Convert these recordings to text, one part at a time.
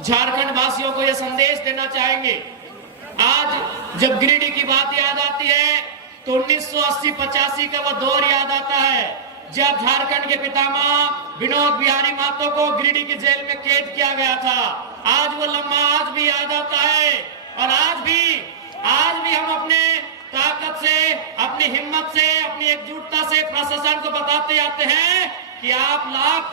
झारखंड वासियों को यह संदेश देना चाहेंगे। आज जब गिरिडीह की बात याद आती है तो 1980-85 का वह दौर याद आता है जब झारखंड के पितामह विनोद बिहारी महतो को गिरिडीह की जेल में कैद किया गया था। आज वो लम्हा आज भी याद आता है और आज भी हम अपने ताकत से, अपनी हिम्मत से, अपनी एकजुटता से प्रशासन को बताते आते हैं कि आप लाख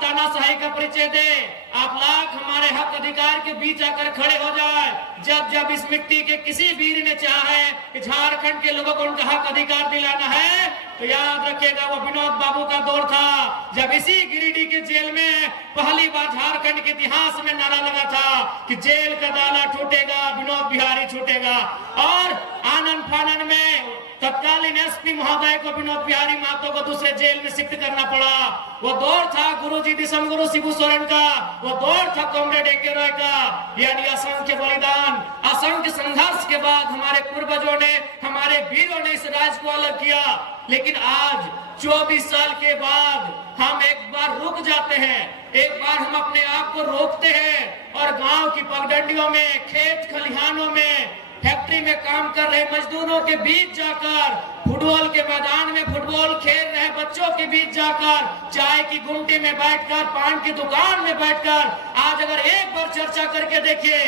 तानाशाही का परिचय दे, आप लाख हमारे हक अधिकार के बीच आकर खड़े हो जाए। जब इस मिट्टी के किसी वीर ने चाहा है कि झारखंड के लोगों को उनका हक अधिकार दिलाना है तो याद रखिएगा वो विनोद बाबू का दौर था जब इसी गिरिडीह के जेल में पहली बार झारखंड के इतिहास में नारा लगा था कि जेल का ताला टूटेगा, विनोद बिहारी छूटेगा। और आनंद फानन में तत्कालीन एसपी महोदय को विनोद बिहारी महतो को दूसरे जेल में शिफ्ट करना पड़ा। वो दौर था गुरुजी दिसम गुरु शिबू सोरेन का, वो दौर था कॉमरेड ए.के. रॉय का। यानी असंख्य बलिदान, असंख्य संघर्ष के बाद हमारे पूर्वजों ने, हमारे वीरों ने इस राज्य को अलग किया। लेकिन आज 24 साल के बाद हम एक बार रुक जाते हैं, एक बार हम अपने आप को रोकते हैं और गांव की पगडंडियों में, खेत खलिहानों में, फैक्ट्री में काम कर रहे मजदूरों के बीच जाकर, फुटबॉल के मैदान में फुटबॉल खेल रहे बच्चों के बीच जाकर, चाय की गुमटी में बैठकर, पान की दुकान में बैठकर आज अगर एक बार चर्चा करके देखिए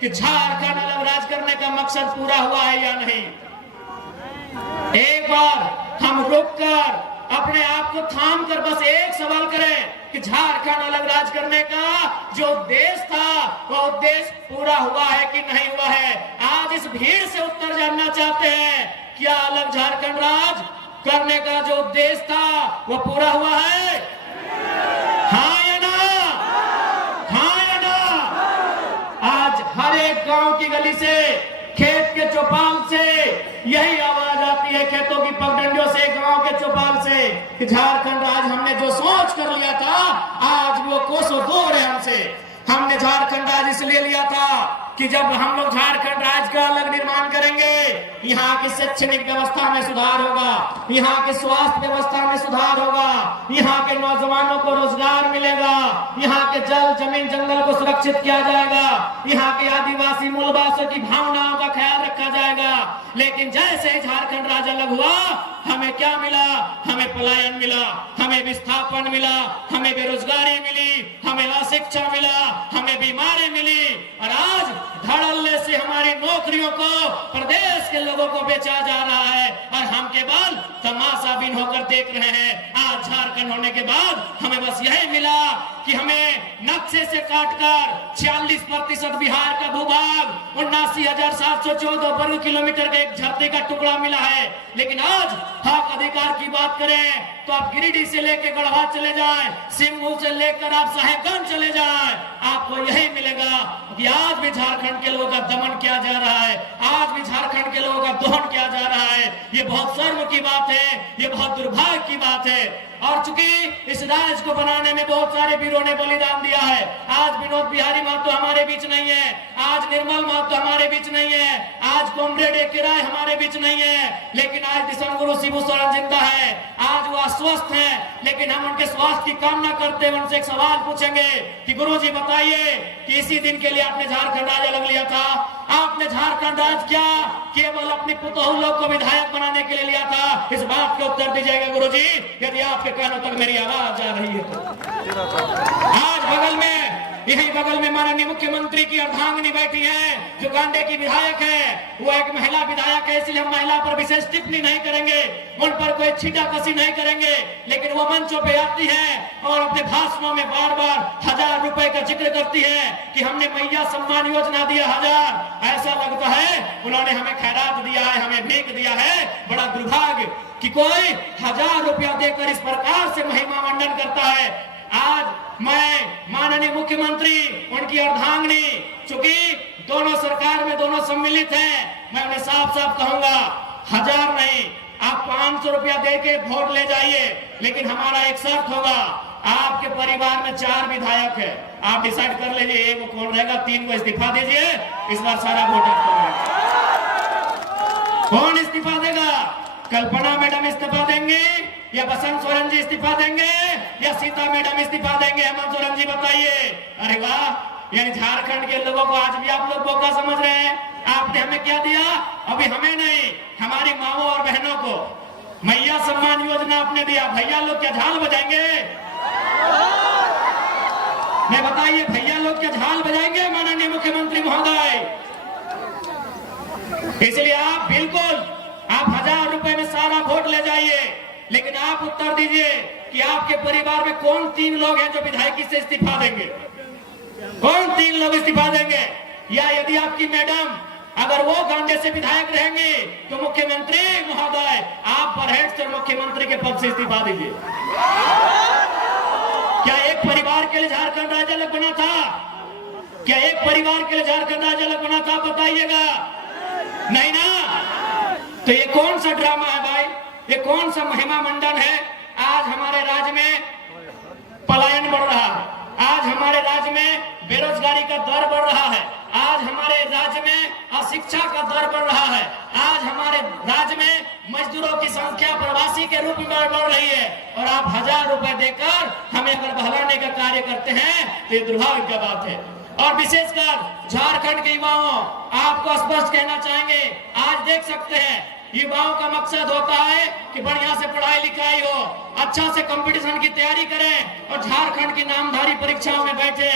कि झारखंड अलग राज करने का मकसद पूरा हुआ है या नहीं। एक बार हम रुककर अपने आप को थाम कर बस एक सवाल करें कि झारखंड अलग राज करने का जो उद्देश्य था वह उद्देश्य पूरा हुआ है कि नहीं हुआ है। आज इस भीड़ से उत्तर जानना चाहते हैं, क्या अलग झारखंड राज करने का जो उद्देश्य था वह पूरा हुआ है? हाँ या ना? हाँ या ना? आज हर एक गांव की गली से, खेत के चौपाल से यही आवाज आती है, खेतों की पगडंडियों से, गांव के चौपाल से कि झारखंड राज हमने जो सोच कर लिया था आज वो कोसों दूर है हमसे। हमने झारखंड राज इसलिए लिया था कि जब हम लोग झारखंड राज्य का अलग निर्माण करेंगे, यहाँ की शैक्षणिक व्यवस्था में सुधार होगा, यहाँ के स्वास्थ्य व्यवस्था में सुधार होगा, यहाँ के नौजवानों को रोजगार मिलेगा, यहाँ के जल जमीन जंगल को सुरक्षित किया जाएगा, यहाँ के आदिवासी मूलवासियों की भावनाओं का ख्याल रखा जाएगा। लेकिन जैसे झारखंड राज्य अलग हुआ, हमें क्या मिला? हमें पलायन मिला, हमें विस्थापन मिला, हमें बेरोजगारी मिली, हमें अशिक्षा मिला, हमें बीमारी मिली और आज धड़ल्ले से हमारी नौकरियों को प्रदेश के लोगों को बेचा जा रहा है और हम केवल तमाशा बिन होकर देख रहे हैं। आज झारखंड होने के बाद हमें बस यही मिला कि हमें नक्शे से काटकर 46% बिहार का भूभाग, 79,714 वर्ग किलोमीटर का एक धरती का टुकड़ा मिला है। लेकिन आज हक अधिकार की बात करें तो आप गिरिडीह से लेकर गढ़वा चले जाएं, सिंगू से लेकर आप साहेबगंज चले जाएं, आपको यही मिलेगा कि आज भी झारखंड के लोगों का दमन किया जा रहा है, आज भी झारखंड के लोगों का दोहन किया जा रहा है। ये बहुत शर्म की बात है, ये बहुत दुर्भाग्य की बात है। और चूंकि इस राज्य को बनाने में बहुत सारे वीरों ने बलिदान दिया है, आज विनोद बिहारी महतो हमारे बीच नहीं है, आज निर्मल महतो हमारे बीच नहीं है, आज कॉमरेड ए.के. रॉय हमारे बीच नहीं है, लेकिन आज दिसम गुरु शिबू सोरेन जिंदा है। आज वो अस्वस्थ हैं, लेकिन हम उनके स्वास्थ्य की कामना करते हुए उनसे एक सवाल पूछेंगे कि गुरुजी बताइए कि इसी दिन के लिए आपने झारखंड राज्य अलग लिया था, आपने झारखंड राज्य क्या केवल अपनी पुतोहू लोग को विधायक बनाने के लिए लिया था? इस बात के उत्तर दीजिएगा गुरुजी, यदि आपके कानों तक मेरी आवाज आ रही है तो। आज यही बगल में माननीय मुख्यमंत्री की अर्धांगिनी बैठी है जो गांडे की विधायक है, वो एक महिला विधायक है, इसलिए हम महिला पर विशेष टिप्पणी नहीं करेंगे, उन पर कोई छीटाकशी नहीं करेंगे। लेकिन वो मंचों पे आती है और अपने भाषणों में बार बार 1000 रुपए का जिक्र करती है कि हमने मैया सम्मान योजना दिया 1000। ऐसा लगता है उन्होंने हमें खैरात दिया है, हमें भीख दिया है। बड़ा दुर्भाग्य कि कोई 1000 रुपया देकर इस प्रकार से महिमा मंडन करता है। आज मैं माननीय मुख्यमंत्री, उनकी अर्धांगिनी, चूंकि दोनों सरकार में दोनों सम्मिलित हैं, मैं उन्हें साफ साफ कहूंगा 1000 नहीं, आप 500 रुपया दे के वोट ले जाइए, लेकिन हमारा एक शर्त होगा, आपके परिवार में 4 विधायक है, आप डिसाइड कर लीजिए एक को कौन रहेगा, 3 को इस्तीफा दीजिए, इस बार सारा वोट आपको। कौन इस्तीफा देगा? कल्पना मैडम इस्तीफा देंगे या बसंत सोरेन जी इस्तीफा देंगे या सीता मैडम इस्तीफा देंगे? हेमंत सोरेन जी बताइए। अरे वाह, यानी झारखंड के लोगों को आज भी आप लोग बोका समझ रहे हैं। आपने हमें क्या दिया? अभी हमें नहीं, हमारी माओ और बहनों को मैया सम्मान योजना आपने दिया। भैया लोग क्या झाल बजाएंगे? मैं बताइए, भैया लोग क्या झाल बजाएंगे माननीय मुख्यमंत्री महोदय? इसलिए आप बिल्कुल, आप 1000 रुपए में सारा वोट ले जाइए, लेकिन आप उत्तर दीजिए कि आपके परिवार में कौन 3 लोग हैं जो विधायकी से इस्तीफा देंगे? कौन 3 लोग इस्तीफा देंगे? या यदि आपकी मैडम अगर वो गांजे से विधायक रहेंगे तो मुख्यमंत्री महोदय आप बरहेट से मुख्यमंत्री के पद से इस्तीफा दीजिए। क्या एक परिवार के लिए झारखंड राज्य अलग बना था? क्या एक परिवार के लिए झारखंड राज्य अलग बना था? बताइएगा। नहीं ना। तो ये कौन सा ड्रामा है भाई? ये कौन सा महिमा मंडन है? आज हमारे राज्य में पलायन बढ़ रहा है, आज हमारे राज्य में बेरोजगारी का दर बढ़ रहा है, आज हमारे राज्य में अशिक्षा का दर बढ़ रहा है, आज हमारे राज्य में मजदूरों की संख्या प्रवासी के रूप में बढ़ रही है, और आप 1000 रुपए देकर हमें अगर बहलाने का कार्य करते हैं तो ये दुर्भाग्य की बात है। और विशेषकर झारखंड के युवाओं, आपको स्पष्ट कहना चाहेंगे, आज देख सकते हैं युवाओं का मकसद होता है कि बढ़िया से पढ़ाई लिखाई हो, अच्छा से कंपटीशन की तैयारी करें और झारखंड की नामधारी परीक्षाओं में बैठे।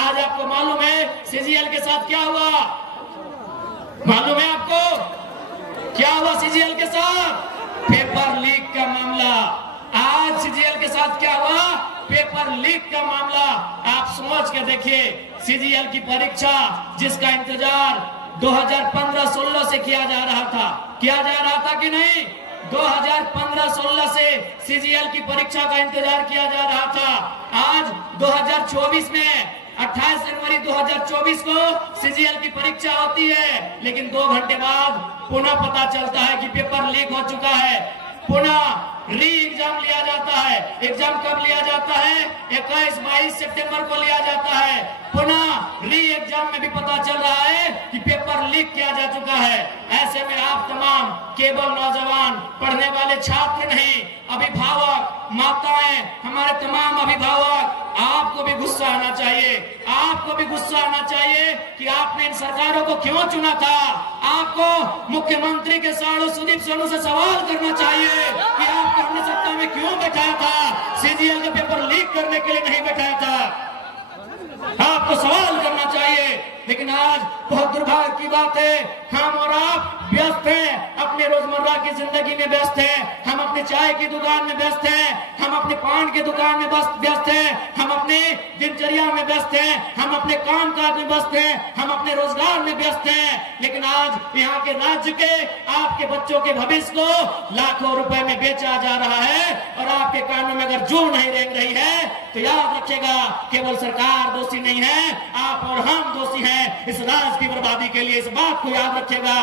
आज आपको मालूम है सीजीएल के साथ क्या हुआ? मालूम है आपको क्या हुआ सीजीएल के साथ? पेपर लीक का मामला। आज सीजीएल के साथ क्या हुआ? पेपर लीक का मामला। आप सोच के देखिए, सीजीएल की परीक्षा जिसका इंतजार 2015-16 से किया जा रहा था कि नहीं? 2015-16 से सीजीएल की परीक्षा का इंतजार किया जा रहा था। आज 2024 में 28 जनवरी 2024 को सीजीएल की परीक्षा होती है, लेकिन 2 घंटे बाद पुनः पता चलता है कि पेपर लीक हो चुका है। पुनः री एग्जाम लिया जाता है। एग्जाम कब लिया जाता है? 21-22 सितंबर को लिया जाता है। पुनः री एग्जाम में भी पता चल रहा है कि पेपर लीक किया जा चुका है। ऐसे में आप तमाम केवल नौजवान पढ़ने वाले छात्र नहीं, अभिभावक, माताएं, हमारे तमाम अभिभावक, आपको भी गुस्सा आना चाहिए। आपको भी गुस्सा आना चाहिए कि आपने इन सरकारों को क्यों चुना था। आपको मुख्यमंत्री के साढ़ू सुदीप सोनू से सवाल करना चाहिए कि आपको हमने सत्ता में क्यों बैठाया था? सीजीएल का पेपर लीक करने के लिए नहीं बैठाया था। आपको सवाल करना चाहिए। लेकिन आज बहुत दुर्भाग्य की बात है, हम और आप व्यस्त हैं, अपने रोजमर्रा की जिंदगी में व्यस्त हैं, हम अपने चाय की दुकान में व्यस्त हैं, हम अपने पान की दुकान में व्यस्त हैं, हम अपने दिनचर्या में व्यस्त हैं, हम अपने काम काज में व्यस्त हैं, हम अपने रोजगार में व्यस्त हैं। लेकिन आज यहाँ के राज्य के आपके बच्चों के भविष्य को लाखों रुपए में बेचा जा रहा है, और आपके कानों में अगर जू नहीं रेंग रही है तो याद रखिएगा, केवल सरकार दोषी नहीं है, आप और हम दोषी हैं इस राज्य की बर्बादी के लिए। इस बात को याद रखिएगा।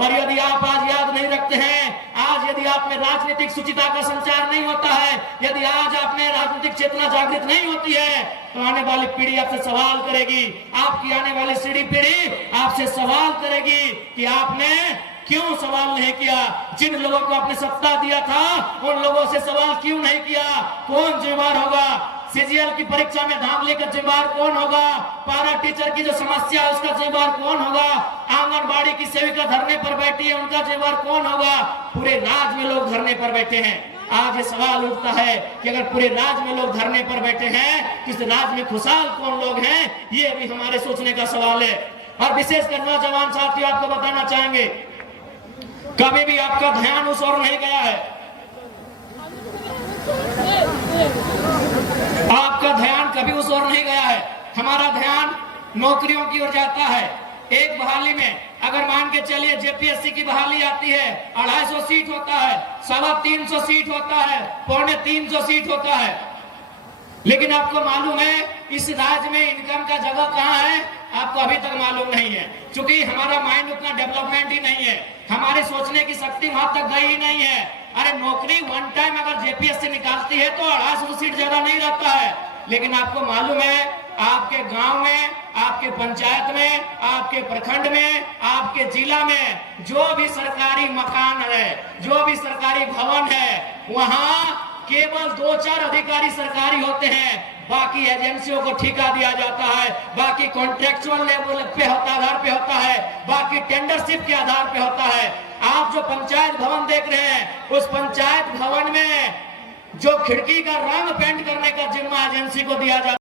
और यदि आप आज याद नहीं रखते हैं, आज यदि आप में राजनीतिक सुचिता का संचार नहीं होता है, यदि आज आप में राजनीतिक चेतना जागृत नहीं होती है, तो आने वाली पीढ़ी आपसे सवाल करेगी, आपकी आने वाली पीढ़ी आपसे सवाल करेगी कि आपने क्यों सवाल नहीं किया? जिन लोगों को आपने सत्ता दिया था उन लोगों से सवाल क्यों नहीं किया? कौन जिम्मेदार होगा? सीजीएल की परीक्षा में धांधली का जिम्मेदार कौन होगा? पारा टीचर की जो समस्या है उसका जिम्मेदार कौन होगा? आंगनबाड़ी की सेविका धरने पर बैठी है, उनका जिम्मेदार कौन होगा? पूरे राज्य में लोग धरने पर बैठे हैं। आज ये सवाल उठता है कि अगर पूरे राज्य में लोग धरने पर बैठे हैं, इस राज्य में खुशहाल कौन लोग हैं? ये भी हमारे सोचने का सवाल है। और विशेषकर नौजवान साथियों, आपको बताना चाहेंगे, कभी भी आपका ध्यान उस ओर नहीं गया है। आपका ध्यान कभी उस ओर नहीं गया है। हमारा ध्यान नौकरियों की ओर जाता है। एक बहाली में अगर मान के चलिए जेपीएससी की बहाली आती है, 250 सीट होता है, 350 सीट होता है, 350 सीट होता है। लेकिन आपको मालूम है इस राज्य में इनकम का जगह कहाँ है? आपको अभी तक मालूम नहीं है, क्योंकि हमारा माइंड उतना डेवलपमेंट ही नहीं है, हमारे सोचने की शक्ति वहां तक गई ही नहीं है। अरे नौकरी वन टाइम अगर जेपीएससी निकालती है तो 250 सीट ज्यादा नहीं रहता है। लेकिन आपको मालूम है आपके गांव में, आपके पंचायत में, आपके प्रखंड में, आपके जिला में जो भी सरकारी मकान है, जो भी सरकारी भवन है, वहां केवल 2-4 अधिकारी सरकारी होते हैं, बाकी एजेंसियों को ठेका दिया जाता है, बाकी कॉन्ट्रेक्चुअल लेवल पे आधार पे होता है, बाकी टेंडरशिप के आधार पे होता है। आप जो पंचायत भवन देख रहे हैं, उस पंचायत भवन में जो खिड़की का रंग पेंट करने का जिम्मा एजेंसी को दिया जाता है।